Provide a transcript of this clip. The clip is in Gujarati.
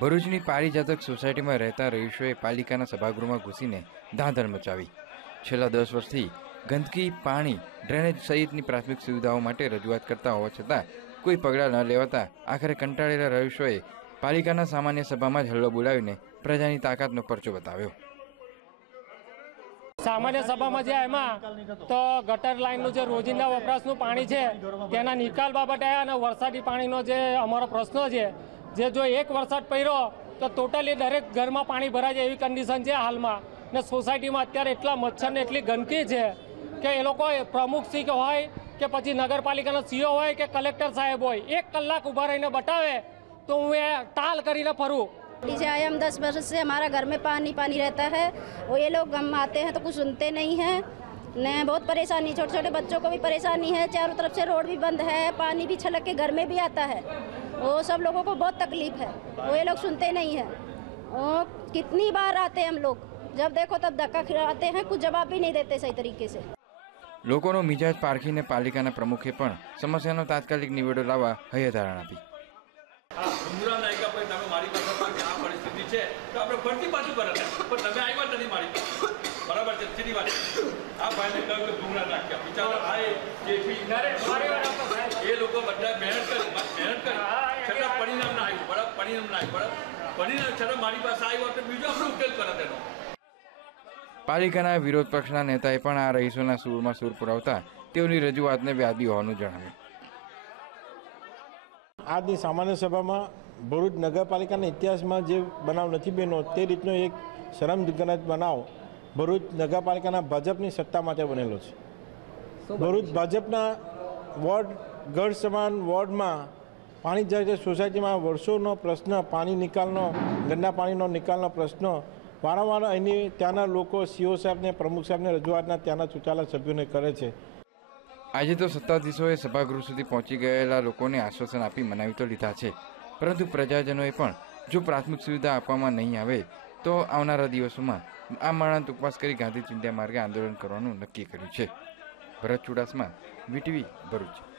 ભરૂચની પારિજાતક સોસાયટીમાં રહેતા રહીશોએ પાલિકાના સભાગૃહમાં ઘૂસીને ધાંધર મચાવી. છેલ્લા દસ વર્ષથી ગંદકી, પાણી, ડ્રેનેજ સહિતની પ્રાથમિક સુવિધાઓ માટે રજૂઆત કરતા હોવા છતાં કોઈ પગલાં ન લેવાતા આખરે કંટાળેલા રહીશોએ પાલિકાના સામાન્ય સભામાં જ હલ્લો બોલાવીને પ્રજાની તાકાતનો પરચો બતાવ્યો. સામાન્ય સભામાં જે એમાં તો ગટર લાઇનનું જે રોજિંદા વપરાશનું પાણી છે, તેના નિકાલ બાબતે અને વરસાદી પાણીનો જે અમારો પ્રશ્ન છે જે જો એક વરસાદ પડ્યો તો ટોટલી દરેક ઘરમાં પાણી ભરાય જાય એવી કન્ડિશન છે હાલમાં ને સોસાયટીમાં અત્યારે એટલા મચ્છર ને એટલી ગંદકી છે કે એ લોકો પ્રમુખ શ્રી હોય કે પછી નગરપાલિકાના સીઓ હોય કે કલેક્ટર સાહેબ હોય એક કલાક ઊભા રહીને બતાવે તો હું એ ટાલ કરીને ફરું लीजिए आए हम दस वर्ष से हमारा घर में पानी पानी रहता है और ये लोग हम आते हैं तो कुछ सुनते नहीं हैं ने बहुत परेशानी छोटे छोटे बच्चों को भी परेशानी है चारों तरफ से रोड भी बंद है पानी भी छलक के घर में भी आता है वो सब लोगों को बहुत तकलीफ है वो ये लोग सुनते नहीं हैं और कितनी बार आते हैं हम लोग जब देखो तब धक्का खिलाते हैं कुछ जवाब भी नहीं देते सही तरीके से લોકોનો મિજાજ પારખીને પાલિકાના પ્રમુખે પણ સમસ્યાનો તાત્કાલિક નિવેડો લાવવા હૈયાધારણ આપી ડુંગરા નાયકા પછી તમે મારી પાસે આ પરિસ્થિતિ છે તો આપણે ફરતી પાછું કરે પણ તમે આવ્યા જ નથી મારી પાસે બરાબર છે સીધી વાત આ ભાઈને કહ્યું કે ડુંગરા નાખ્યા બિચારા આ એ જેથી એ લોકો બધા બરાબર? પરિણામ ના આવ્યું છતાં મારી પાસે આવ્યો તો બીજો આપણે ઉકેલ કરે તેનો? પાલિકાના વિરોધ પક્ષના નેતાએ પણ આ રહીશોના સૂરમાં સૂર પુરાવતા તેઓની રજૂઆતને વ્યાજબી હોવાનું જણાવ્યું. આજની સામાન્ય સભામાં ભરૂચ નગરપાલિકાના ઇતિહાસમાં જે બનાવ નથી બન્યો તે રીતનો એક શરમજનક બનાવ ભરૂચ નગરપાલિકાના ભાજપની સત્તા માટે બનેલો છે. ભરૂચ ભાજપના વોર્ડ ગઢ સમાન વોર્ડમાં પાણી છે સોસાયટીમાં વર્ષોનો પ્રશ્ન, પાણી નિકાલનો, ગંદા પાણીનો નિકાલનો પ્રશ્ન. વારંવાર અહીંની ત્યાંના લોકો, સીઓ સાહેબને, પ્રમુખ સાહેબને રજૂઆતના ત્યાંના ચૂંટાયેલા સભ્યોને કરે છે. આજે તો સત્તાધીશોએ સભાગૃહ સુધી પહોંચી ગયેલા લોકોને આશ્વાસન આપી મનાવી તો લીધા છે. પરંતુ પ્રજાજનોએ પણ જો પ્રાથમિક સુવિધા આપવામાં નહીં આવે, તો આવનારા દિવસોમાં આ માણસ ઉપવાસ કરી ગાંધી ચિંતા માર્ગે આંદોલન કરવાનું નક્કી કર્યું છે. ભરત ચુડાસમા, વીટીવી ભરૂચ.